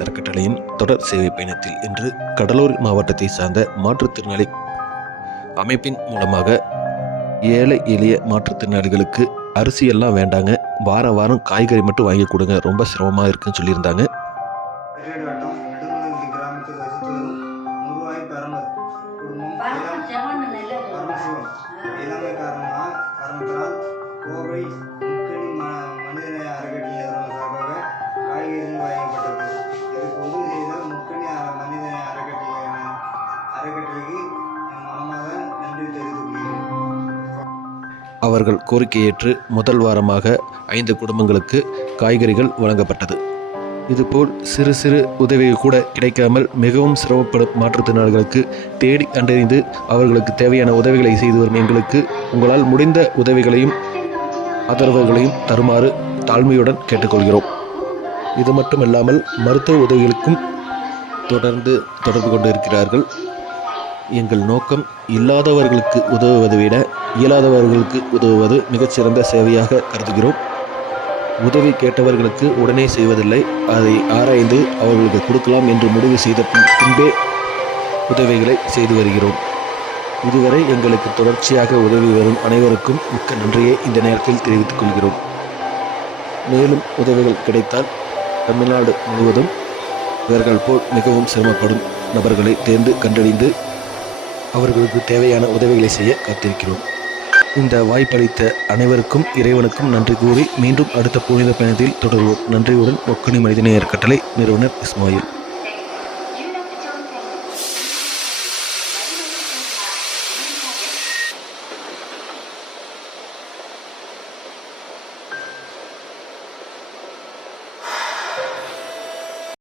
அறக்கட்டளையின் தொடர் சேவை பயணத்தில் இன்று கடலூர் மாவட்டத்தை சார்ந்த மாற்றுத்திறனாளி அமைப்பின் மூலமாக ஏழை எளிய மாற்றுத்திறனாளிகளுக்கு அரிசி எல்லாம் வேண்டாங்க, வாரம் காய்கறி மட்டும் வாங்கி கொடுங்க, ரொம்ப சிரமமாக இருக்குன்னு சொல்லியிருந்தாங்க. அவர்கள் கோரிக்கையேற்று முதல் வாரமாக 5 குடும்பங்களுக்கு காய்கறிகள் வழங்கப்பட்டது. இதுபோல் சிறு உதவிகள் கூட கிடைக்காமல் மிகவும் சிரமப்படும் மாற்றுத்திறனாளிகளுக்கு தேடி கண்டறிந்து அவர்களுக்கு தேவையான உதவிகளை செய்து வரும் எங்களுக்கு உங்களால் முடிந்த உதவிகளையும் ஆதரவுகளையும் தருமாறு தாழ்மையுடன் கேட்டுக்கொள்கிறோம். இது மட்டுமல்லாமல் மருத்துவ உதவிகளுக்கும் தொடர்பு கொண்டு இருக்கிறார்கள். எங்கள் நோக்கம் இல்லாதவர்களுக்கு உதவுவதை விட இயலாதவர்களுக்கு உதவுவது மிகச்சிறந்த சேவையாக கருதுகிறோம். உதவி கேட்டவர்களுக்கு உடனே செய்வதில்லை, அதை ஆராய்ந்து அவர்களுக்கு கொடுக்கலாம் என்று முடிவு செய்த பின்பே உதவிகளை செய்து வருகிறோம். இதுவரை எங்களுக்கு தொடர்ச்சியாக உதவி வரும் அனைவருக்கும் மிக்க நன்றியை இந்த நேரத்தில் தெரிவித்துக் கொள்கிறோம். மேலும் உதவிகள் கிடைத்தால் தமிழ்நாடு முழுவதும் இவர்கள் போல் மிகவும் சிரமப்படும் நபர்களை கண்டறிந்து அவர்களுக்கு தேவையான உதவிகளை செய்ய காத்திருக்கிறோம். இந்த வாய்ப்பளித்த அனைவருக்கும் இறைவனுக்கும் நன்றி கூறி மீண்டும் அடுத்த புனித பயணத்தில் தொடர்வோம். நன்றியுடன் மொக்கனி மனிதநேய அறக்கட்டளை நிறுவனர் இஸ்மாயில்.